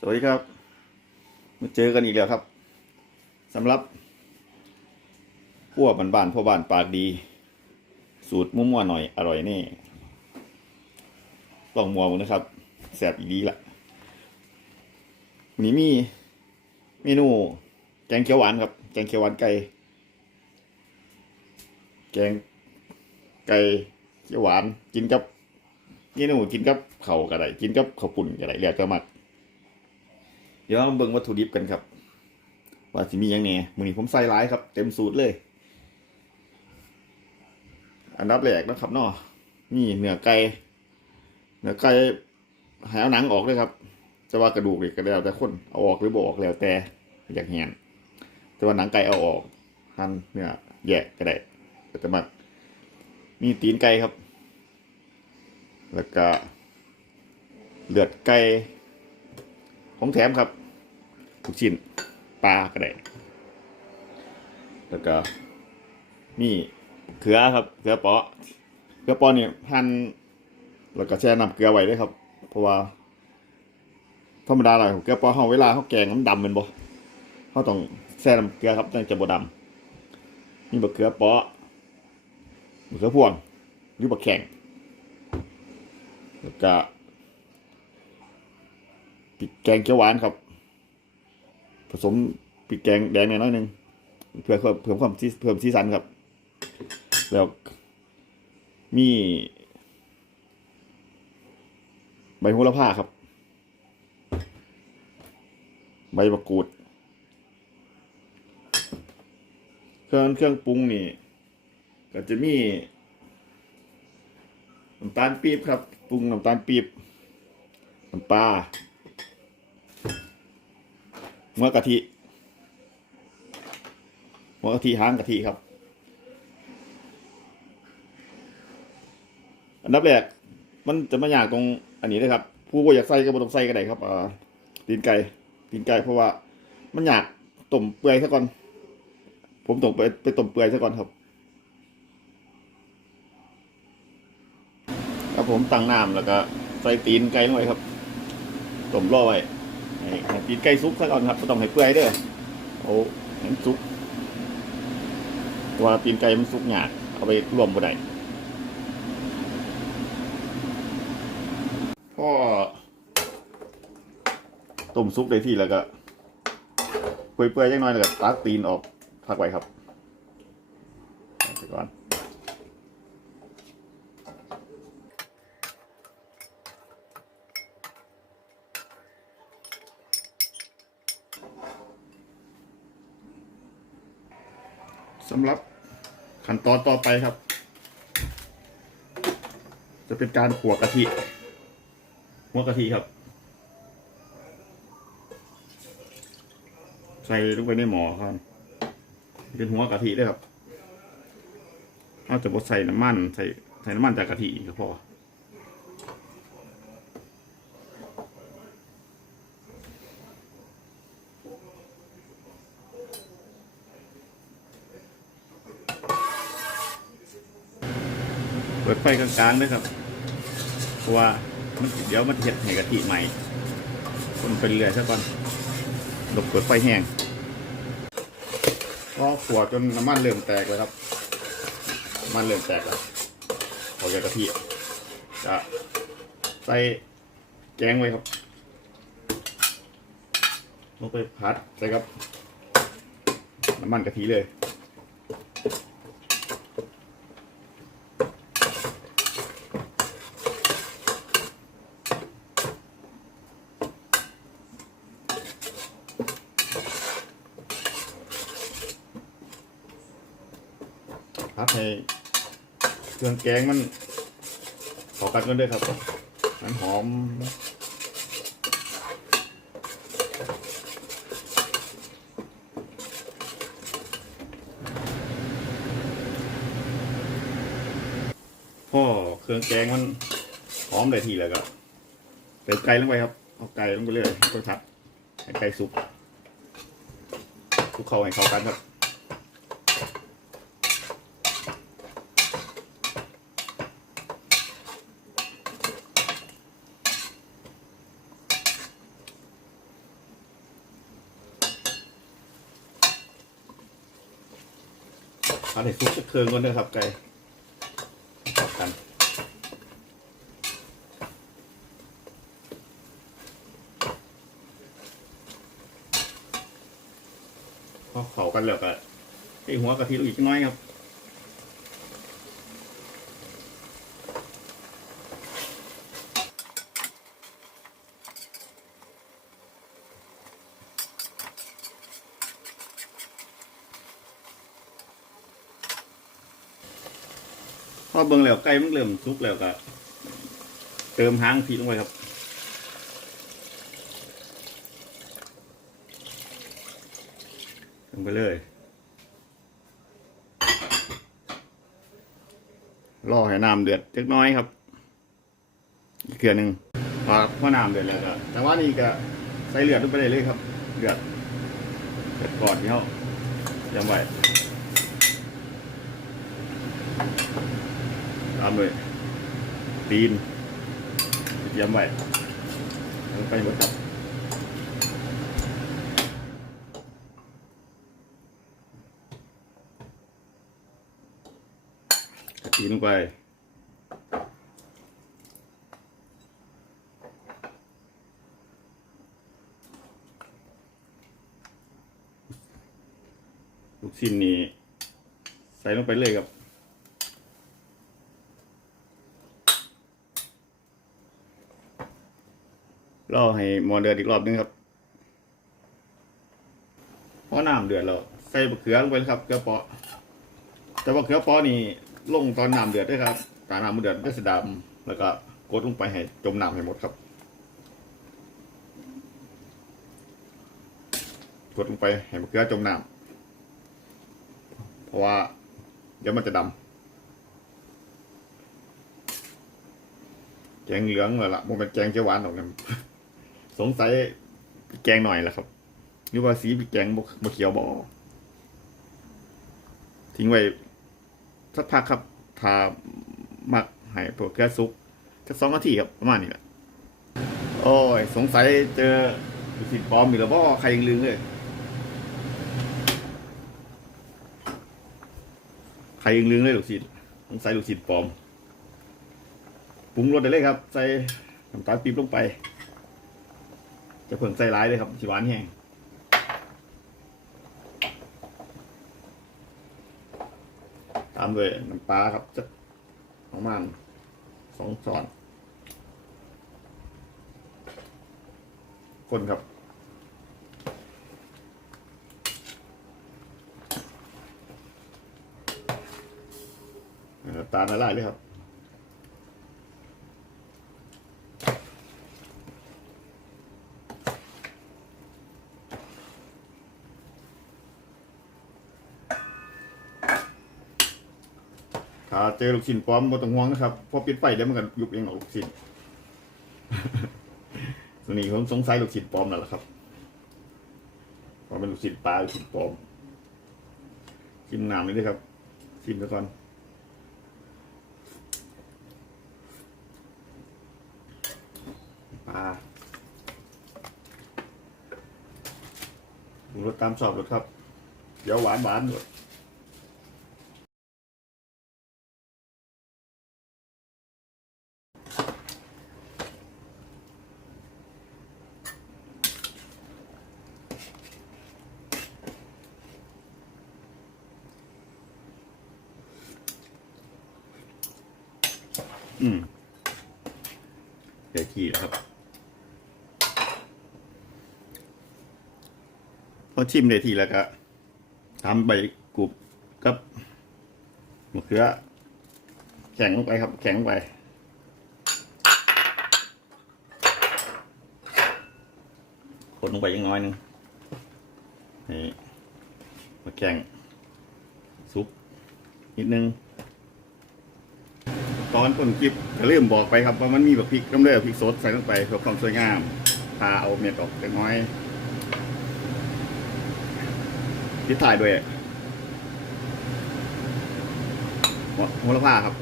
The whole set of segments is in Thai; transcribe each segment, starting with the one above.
สวัสดีครับ มาเจอกันอีกแล้วครับสำหรับพวกบ้านๆพ่อบ้านปากดี สูตรมั่วๆหน่อยอร่อยแน่ลองมัวมึงนะครับแสบอีดีละวันนี้มีเมนูแกงเขียวหวานครับ แกงเขียวหวานไก่ แกงไก่เขียวหวานกินกับเมนูกินกับเข่าวก็ได้กินกับข้าวปุ่นก็ได้เรียกก็มัก เดี๋ยวเรามาเบิ่งวัตถุดิบกันครับ ว่าสิมีหยังแหน่มือนี้ผมใส่หลายครับ เต็มสูตรเลย อันดับแรกนะครับเนาะนี่เนื้อไก่เนื้อไก่หายเอาหนังออกเลยครับจะว่ากระดูกนี่ก็แล้วแต่คนเอาออกหรือบ่ออกแล้วแต่อยากแหนแต่ว่าหนังไก่เอาออกหั่นเนื้อแยกก็ได้แต่มามีตีนไก่ครับ แล้วก็เลือดไก่ ของแถมครับทุกชิ้นปลาก็ได้แล้วก็นี่เขือครับเขือปาะเขือปอเนี่ยหั่นแล้วก็แช่น้ำเกลือไว้ด้วยครับ เพราะว่าธรรมดาเลยเกลือปอเขาเวลาเขาแกงมันดำเป็นบ่เขาต้องแช่น้ำเกลือครับตั้งจะบ่ดำนี่บักเขือปาะบักเขือพวงหรือบักแข็งแล้วก็ พริกแกงเขียวหวานครับ ผสมพริกแกงแดงหน่อยหนึงเพื่อเพิ่มเพิ่มความเพิ่มสีสันครับ แล้วมีใบโหระพาครับ ใบมะกรูด เครื่องเครื่องปรุงนี่ ก็จะมีน้ำตาลปี๊บครับ ปรุงน้ำตาลปี๊บน้ำปลา หัวกะทิหัวกะทิหางกะทิครับ อันดับแรกมันจะมาอยากตรงอันนี้นะครับ ผู้ว่าอยากใส่ก็บ่ต้องใส่ก็ได้ครับอ่าตีนไก่ตีนไก่เพราะว่ามันอยากต้มเปื่อยซะก่อน ผมต้มไปไปต้มเปื่อยซะก่อนครับครับผมตั้งน้ำแล้วก็ใส่ตีนไก่ลงไปครับต้มรอไว้ ให้ให้ตีนไก่ซุกซะก่อนครับไม่ต้องให้เปื่อยเด้อเอาให้มันซุกว่าตีนไก่มันซุกยากเอาไปรวมบ่ได้พ่อต้มซุปได้ที่แล้วก็เปื่อยๆจังน้อยแล้วก็ตักตีนออกพักไว้ครับไปก่อน สำหรับขั้นตอนต่อไปครับ จะเป็นการขัวกะทิหัวกะทิครับ ใส่ลงไปในหม้อครับเป็นหัวกะทิด้วยครับเอาจะบดใส่น้ำมัน ใส่ใส่น้ำมันจากกะทิก็พอ เปิดไฟกลางๆด้วยครับ เพราะว่ามันเดี๋ยวมันเห็ดให้กะทิใหม่คนเป็นเรื่อยซะก่อนหลบเปิดไฟแห้งก็ขัวจนน้ำมันเริ่มแตกเลยครับน้ำมันเริ่มแตกแล้วพอจากกะทิจะใส่แกงไว้ครับลงไปพัดใส่ครับ น้ำมันกะทิเลย ครับให้เครื่องแกงมันขอกันกันด้วยครับมันหอมพ่อเครื่องแกงมันหอมเลยทีแล้วก็เติมไก่ลงไปครับเอาไก่ลงไปเลยก็ทับให้ไก่สุกคลุกเข้าให้เข้ากันครับ เอาให้ซุกสักเครื่องก่อนนะครับไก่เข้ากันพอเข้ากันแล้วก็ให้หัวกะทิลงอีกน้อยครับ อเบิ่งแล้วไก่มันเริ่มสุกแล้วก็เติมหางพริกลงไปครับลงไปเลยรอให้น้ำเดือดเล็กน้อยครับอีกเกลือหนึ่งพอพอน้ำเดือดแล้วก็แต่ว่านี่ก็ใส่เลือดลงไปได้เลยครับเลือดเลือดก่อนที่เขาจำไว้ตามเลยตีนเตรียมไว้ลงไปหมดครับกะทิลงไปลูกชิ้นนี้ใส่ลงไปเลยครับ รอให้หมอเดือดอีกรอบนึงครับพอน้ำเดือดแล้วใส่บะเขือลงไปครับเกลือปาะแต่ว่าเขือปอนี่ลงตอนน้ำเดือดด้วยครับตอนน้ำเดือดได้สดำแล้วก็กดลงไปให้จมน้ำให้หมดครับ กดลงไปให้มะเขือจมน้ำเพราะว่าเดี๋ยวมันจะดำแกงเหลืองเลยล่ะมันเป็นแกงเขียวหวานออกนะ สงสัยแกงหน่อยแหละครับหรือว่าสีพริกแกงบกเขียวบอทิ้งไว้สักพักครับทาหมักให้พวกเกลือซุกสักสองนาทีครับประมาณนี้แหละโอ้ย สงสัยเจอลูกศิษย์ปลอมอีกแล้วบ่ใครยังลืมเลยใครยังลืมเลยลูกศิษย์สงสัยลูกศิษย์ปลอมปรุงรสได้เลยครับ ใส่น้ำตาลปี๊บลงไป จะเพิ่งใส่ร้ายเลยครับสิหวานแห้งตามด้วยน้ำปลาครับจะประมาณสองช้อนคนครับน้ำตาละลายเลยครับ ถ้าเจอลูกชิ้นปลอมบ่ต้องห่วงนะครับพอปิดไฟเดี๋ยวมันก็ยุบเองหรอกลูกชิ้นส่วนนี้ผมสงสัยลูกชิ้นปลอมนั่นแหละครับพราเป็นลูกชิ้นปลาลูกชิ้นปลอมชิมน้ำเลยด้วยครับชิมซะก่อนปลาปรุงรสตามชอบรสครับ เดี๋ยวหวานหวานด้วย อืมเดี๋ยวขี่แล้วครับ พอชิมได้ทีแล้วก็ทำใบกรุบกับมะเขือ แข็งลงไปครับ แข็งลงไปคนลงไปยังน้อยนึงนี่มาแข็งซุปนิดนึง ตอนต้นคลิปก็เริ่มบอกไปครับว่ามันมีแบบพริกกำเริบพริกสดใส่ลงไปเพื่อความสวยงามพาเอาเม็ดออกเล็กน้อยทิศถ่ายด้วยหัวหัวละผ้าครับ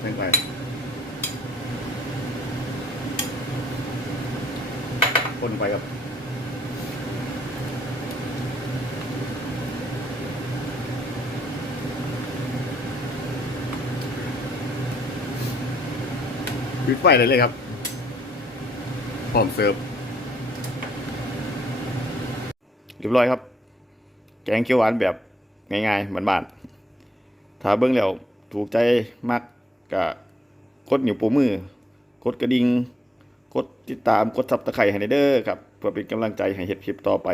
ใส่ลงไปคนไปครับ ปิดไฟได้เลยครับพร้อมเสิร์ฟเรียบร้อยครับ แกงเขียวหวานแบบง่ายๆบ้านๆถ้าเบิ่งแล้วถูกใจมากก็กดนิ้วโป้มือกดกระดิ่งกดติดตามกดซับตะไคร้ให้ในเด้อครับ เพื่อเป็นกำลังใจให้เฮ็ดคลิปต่อไป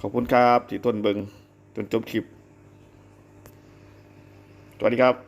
ขอบคุณครับที่ต้นเบิงจนจบคลิป สวัสดีครับ